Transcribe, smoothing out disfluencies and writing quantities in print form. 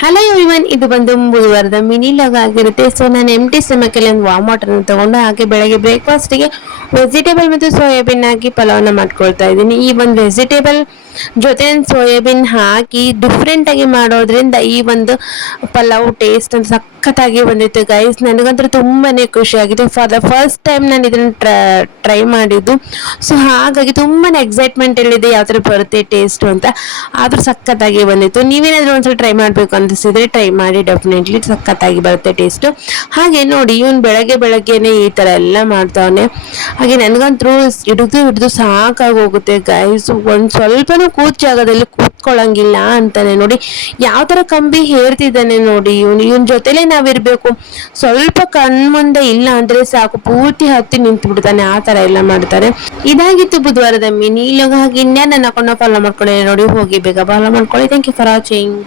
Hello everyone, ಇದು ಬಂದು ಬುಧವಾರದ mini log ಆಗಿರುತ್ತೆ. ಸೊ ನಾನು ಎಂಟಿ ಸ್ಟಮಕಲ್ಲಿ ಒಂದು ವಾಮ್ ವಾಟರ್ ತಗೊಂಡು ಹಾಗೆ ಬೆಳಗ್ಗೆ ಬ್ರೇಕ್ಫಾಸ್ಟ್ಗೆ ವೆಜಿಟೇಬಲ್ ಮತ್ತು ಸೋಯಾಬೀನ್ ಹಾಕಿ ಪಲಾವ್ನ ಮಾಡ್ಕೊಳ್ತಾ ಇದ್ದೀನಿ. ಈ ಒಂದು ವೆಜಿಟೇಬಲ್ ಜೊತೆ ಸೋಯಾಬೀನ್ ಹಾಕಿ ಡಿಫ್ರೆಂಟ್ ಆಗಿ ಮಾಡೋದ್ರಿಂದ ಈ ಒಂದು ಪಲಾವ್ ಟೇಸ್ಟ್ ಅಂತ ಸಖತ್ತಾಗಿ ಬಂದಿತ್ತು ಗೈಸ್. ನನಗಂತೂ ತುಂಬಾನೇ ಖುಷಿ ಆಗಿದೆ. ಫಾರ್ ದ ಫಸ್ಟ್ ಟೈಮ್ ನಾನು ಇದನ್ನ ಟ್ರೈ ಮಾಡಿದ್ದು. ಸೊ ಹಾಗಾಗಿ ತುಂಬಾನೇ ಎಕ್ಸೈಟ್ಮೆಂಟ್ ಇದೆ ಯಾವ ಥರ ಬರುತ್ತೆ ಟೇಸ್ಟ್ ಅಂತ. ಆದ್ರೂ ಸಖತ್ತಾಗಿ ಬಂದಿತ್ತು. ನೀವೇನಾದ್ರೂ ಒಂದ್ಸಲ ಟ್ರೈ ಮಾಡಬೇಕು ಅನಿಸಿದ್ರೆ ಟ್ರೈ ಮಾಡಿ, ಡೆಫಿನೆಟ್ಲಿ ಸಖತ್ತಾಗಿ ಬರುತ್ತೆ ಟೇಸ್ಟ್. ಹಾಗೆ ನೋಡಿ, ಇವನು ಬೆಳಗ್ಗೆ ಬೆಳಗ್ಗೆನೆ ಈ ತರ ಎಲ್ಲ ಮಾಡ್ತಾವನೆ. ಹಾಗೆ ನನಗಂತೂ ಹಿಡಿದು ಹಿಡಿದು ಸಾಕಾಗಿ ಹೋಗುತ್ತೆ ಗೈಸ್. ಒಂದ್ ಸ್ವಲ್ಪನೂ ಜಾಗದಲ್ಲಿ ಕೂತ್ಕೊಳ್ಳಂಗಿಲ್ಲ ಅಂತಾನೆ. ನೋಡಿ ಯಾವ ತರ ಕಂಬಿ ಹೇರ್ತಿದ್ದಾನೆ ನೋಡಿ. ಇವನ್ ಜೊತೆಲೆ ನಾವಿರ್ಬೇಕು. ಸ್ವಲ್ಪ ಕಣ್ಮುಂದೆ ಇಲ್ಲ ಅಂದ್ರೆ ಸಾಕು, ಪೂರ್ತಿ ಹತ್ತಿ ನಿಂತು ಬಿಡ್ತಾನೆ. ಆ ತರ ಎಲ್ಲ ಮಾಡ್ತಾರೆ. ಇದಾಗಿತ್ತು ಬುಧವಾರದ ಮಿನಿ ಲಾಗ್. ಹಾಗೆ ಇನ್ನೇನು ನನ್ನ ಅಕೌಂಟ್ನ ಫಾಲೋ ಮಾಡ್ಕೊಳ್ಳಿ ನೋಡಿ, ಹೋಗಿ ಬೇಗ ಫಾಲೋ ಮಾಡ್ಕೊಳ್ಳಿ. Thank you for watching.